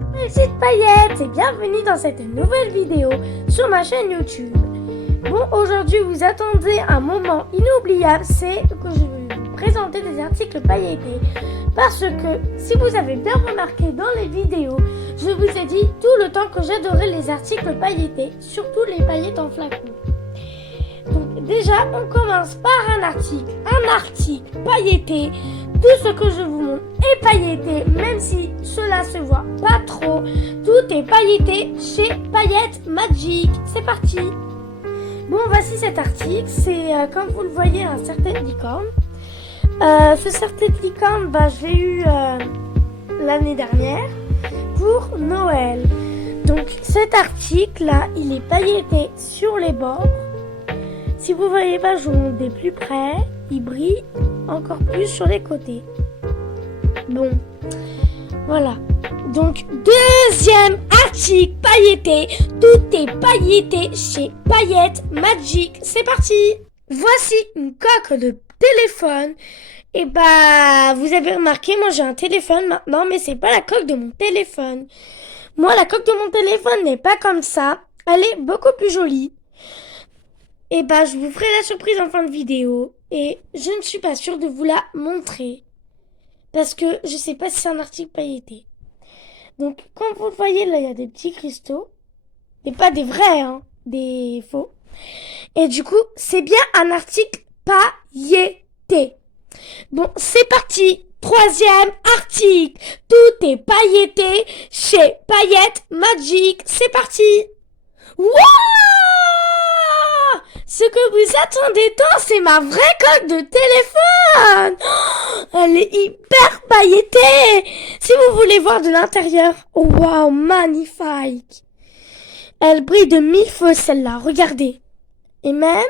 Petite paillette et bienvenue dans cette nouvelle vidéo sur ma chaîne YouTube. Bon, aujourd'hui vous attendez un moment inoubliable, c'est que je vais vous présenter des articles pailletés. Parce que si vous avez bien remarqué dans les vidéos, je vous ai dit tout le temps que j'adorais les articles pailletés, surtout les paillettes en flacon. Donc déjà, on commence par un article pailleté. Tout ce que je vous montre est pailleté, même si cela se voit pas trop. Tout est pailleté chez Paillettes Magic. C'est parti. Bon, voici cet article. C'est, comme vous le voyez, un serre-tête licorne. Ce serre-tête licorne, je l'ai eu l'année dernière pour Noël. Donc cet article-là, il est pailleté sur les bords. Si vous voyez pas, je vous montre des plus près. Il brille encore plus sur les côtés. Bon, voilà. Donc, deuxième article pailleté. Tout est pailleté chez Paillettes Magic. C'est parti. Voici une coque de téléphone. Et vous avez remarqué, moi j'ai un téléphone maintenant, mais c'est pas la coque de mon téléphone. Moi, la coque de mon téléphone n'est pas comme ça. Elle est beaucoup plus jolie. Et je vous ferai la surprise en fin de vidéo. Et je ne suis pas sûre de vous la montrer. Parce que je sais pas si c'est un article pailleté. Donc, comme vous le voyez, là, il y a des petits cristaux. Et pas des vrais, hein. Des faux. Et du coup, c'est bien un article pailleté. Bon, c'est parti. Troisième article. Tout est pailleté chez Paillettes Magic. C'est parti. Wouah! Ce que vous attendez tant, c'est ma vraie coque de téléphone. Oh, elle est hyper pailletée. Si vous voulez voir de l'intérieur, oh, waouh, magnifique. Elle brille de mille feux, celle-là, regardez. Et même,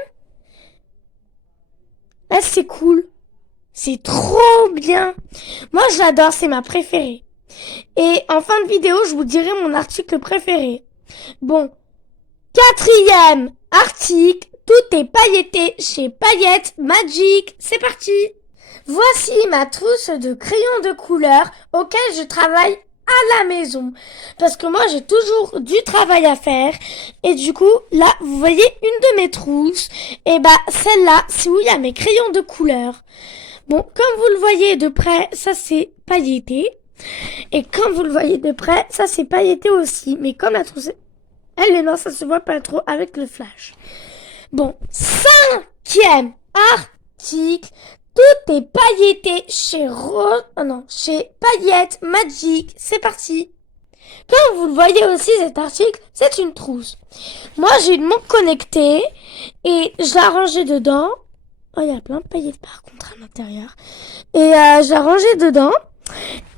c'est cool. C'est trop bien. Moi, je l'adore, c'est ma préférée. Et en fin de vidéo, je vous dirai mon article préféré. Bon, quatrième article. Tout est pailleté chez Paillettes Magic. C'est parti. Voici ma trousse de crayons de couleur auquel je travaille à la maison. Parce que moi, j'ai toujours du travail à faire. Et du coup, là, vous voyez une de mes trousses. Et celle-là, c'est où il y a mes crayons de couleur. Bon, comme vous le voyez de près, ça c'est pailleté. Et comme vous le voyez de près, ça c'est pailleté aussi. Mais comme la trousse, elle est noire, ça se voit pas trop avec le flash. Bon, cinquième article. Tout est pailleté chez chez Paillettes Magic. C'est parti. Comme vous le voyez aussi, cet article, c'est une trousse. Moi, j'ai une montre connectée et je l'ai rangée dedans. Oh, il y a plein de paillettes par contre à l'intérieur. Et je l'ai rangée dedans.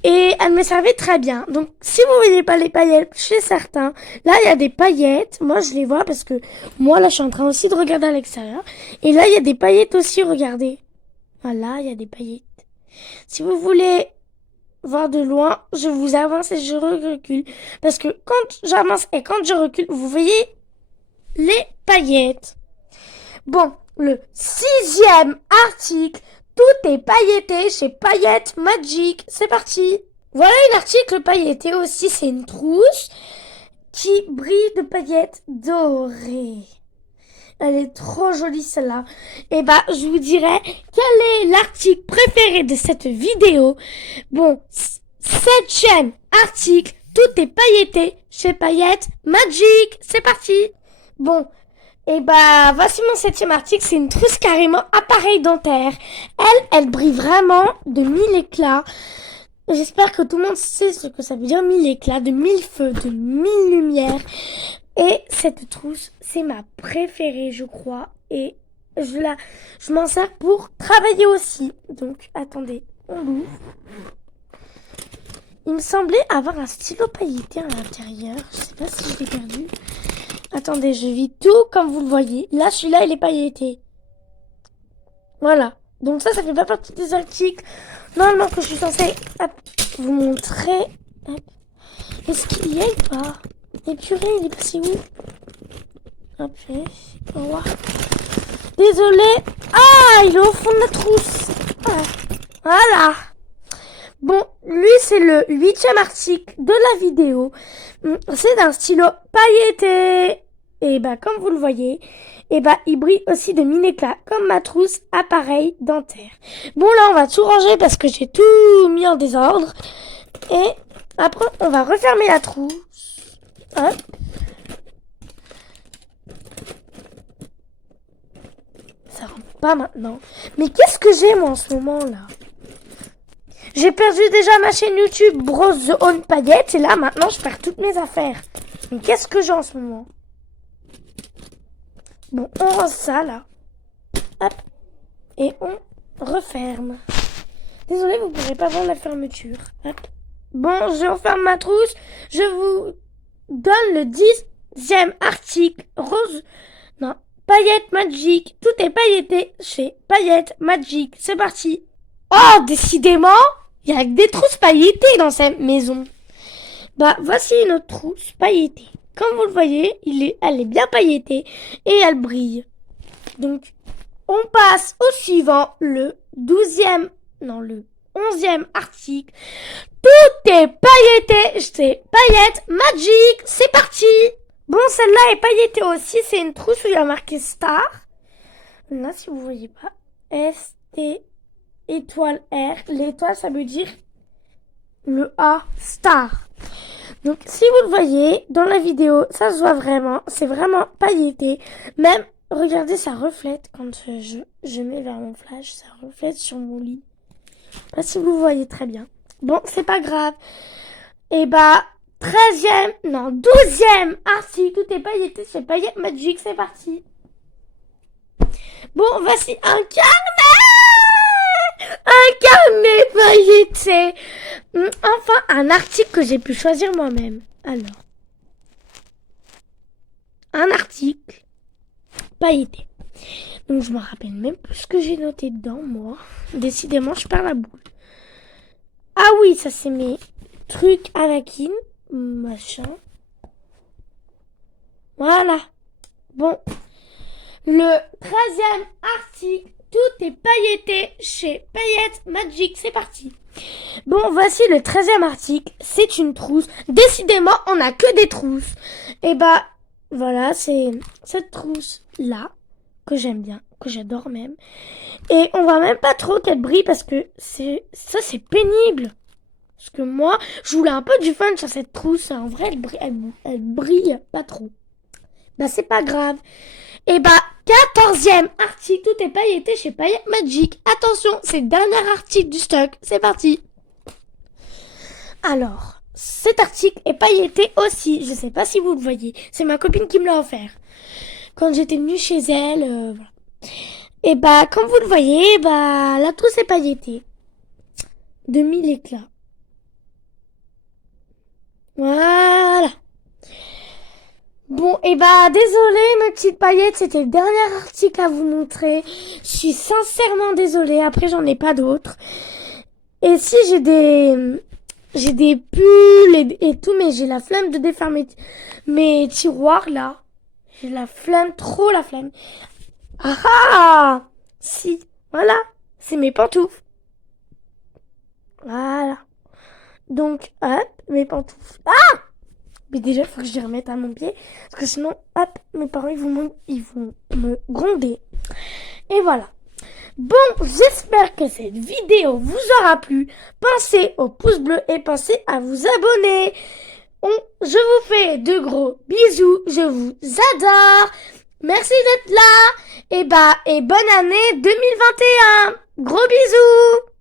Et elle me servait très bien. Donc, si vous voyez pas les paillettes chez certains, là, il y a des paillettes. Moi, je les vois parce que moi, là, je suis en train aussi de regarder à l'extérieur. Et là, il y a des paillettes aussi, regardez. Voilà, il y a des paillettes. Si vous voulez voir de loin, je vous avance et je recule. Parce que quand j'avance et quand je recule, vous voyez les paillettes. Bon, le sixième article. Tout est pailleté chez Paillettes Magic. C'est parti. Voilà un article pailleté aussi. C'est une trousse qui brille de paillettes dorées. Elle est trop jolie celle-là. Et je vous dirai quel est l'article préféré de cette vidéo. Bon, septième article. Tout est pailleté chez Paillettes Magic. C'est parti. Bon. Et voici mon septième article, c'est une trousse carrément appareil dentaire. Elle brille vraiment de mille éclats. J'espère que tout le monde sait ce que ça veut dire mille éclats, de mille feux, de mille lumières. Et cette trousse, c'est ma préférée, je crois. Et je m'en sers pour travailler aussi. Donc, attendez, on l'ouvre. Il me semblait avoir un stylo pailleté à l'intérieur. Je sais pas si je l'ai perdu. Attendez, je vis tout comme vous le voyez. Là, celui-là, il est pailleté. Voilà. Donc ça fait pas partie des articles normalement que je suis censée vous montrer. Hop. Est-ce qu'il y a ou pas? Et purée, il est passé où? Hop, on va voir. Désolée. Ah, il est au fond de la trousse. Ah. Voilà. Bon, lui, c'est le 8e article de la vidéo. C'est d'un stylo pailleté. Et bah, comme vous le voyez, et bah, il brille aussi de mille éclats, comme ma trousse appareil dentaire. Bon, là, on va tout ranger parce que j'ai tout mis en désordre. Et après, on va refermer la trousse. Hop. Ça rentre pas maintenant. Mais qu'est-ce que j'ai, moi, en ce moment, là? J'ai perdu déjà ma chaîne YouTube Bros The Own Paillette. Et là, maintenant, je perds toutes mes affaires. Mais qu'est-ce que j'ai en ce moment? Bon, on range ça, là. Hop. Et on referme. Désolé, vous ne pourrez pas voir la fermeture. Hop. Bon, je referme ma trousse. Je vous donne le 10e article rose. Non, paillettes Magic. Tout est pailleté chez Paillettes Magic. C'est parti. Oh, décidément, il y a que des trousses pailletées dans cette maison. Bah, voici une autre trousse pailletée. Comme vous le voyez, elle est bien pailletée et elle brille. Donc, on passe au suivant, le 11e article. Tout est pailleté chez Paillettes Magic. C'est parti. Bon, celle-là est pailletée aussi. C'est une trousse où il y a marqué Star. Là, si vous voyez pas. S-T étoile R. L'étoile, ça veut dire le A, Star. Donc, si vous le voyez dans la vidéo, ça se voit vraiment. C'est vraiment pailleté. Même, regardez, ça reflète quand je mets vers mon flash. Ça reflète sur mon lit. Pas si vous voyez très bien. Bon, c'est pas grave. Et bah, 12e article. Tout est pailleté chez Paillettes Magic. C'est parti. Bon, voici un carnet. Un carnet pailleté. Enfin, un article que j'ai pu choisir moi-même. Alors. Un article pailleté. Donc, je me rappelle même plus ce que j'ai noté dedans, moi. Décidément, je perds la boule. Ah oui, ça, c'est mes trucs Anakin. Machin. Voilà. Bon. Le 13e article. Tout est pailleté chez Paillettes Magic. C'est parti. Bon, voici le 13e article. C'est une trousse. Décidément, on n'a que des trousses. Et bah, voilà, c'est cette trousse-là que j'aime bien, que j'adore même. Et on voit même pas trop qu'elle brille parce que c'est pénible. Parce que moi, je voulais un peu du fun sur cette trousse. En vrai, elle brille pas trop. Bah, c'est pas grave. Et bah, 14e article, tout est pailleté chez Paillettes Magic. Attention, c'est le dernier article du stock. C'est parti. Alors, cet article est pailleté aussi. Je sais pas si vous le voyez. C'est ma copine qui me l'a offert. Quand j'étais venue chez elle, voilà. Et bah, comme vous le voyez, bah, la trousse est pailletée. De 1000 éclats. Voilà. Bon, et bah, désolée, mes petites paillettes, c'était le dernier article à vous montrer. Je suis sincèrement désolée, après j'en ai pas d'autres. Et si j'ai des pulls et tout, mais j'ai la flemme de défaire mes tiroirs, là. J'ai la flemme, trop la flemme. Ah ah! Si, voilà, c'est mes pantoufles. Voilà. Donc, hop, mes pantoufles. Ah! Mais déjà, il faut que je les remette à mon pied. Parce que sinon, hop, mes parents, ils vont me gronder. Et voilà. Bon, j'espère que cette vidéo vous aura plu. Pensez au pouce bleu et pensez à vous abonner. Je vous fais de gros bisous. Je vous adore. Merci d'être là. Et bonne année 2021. Gros bisous.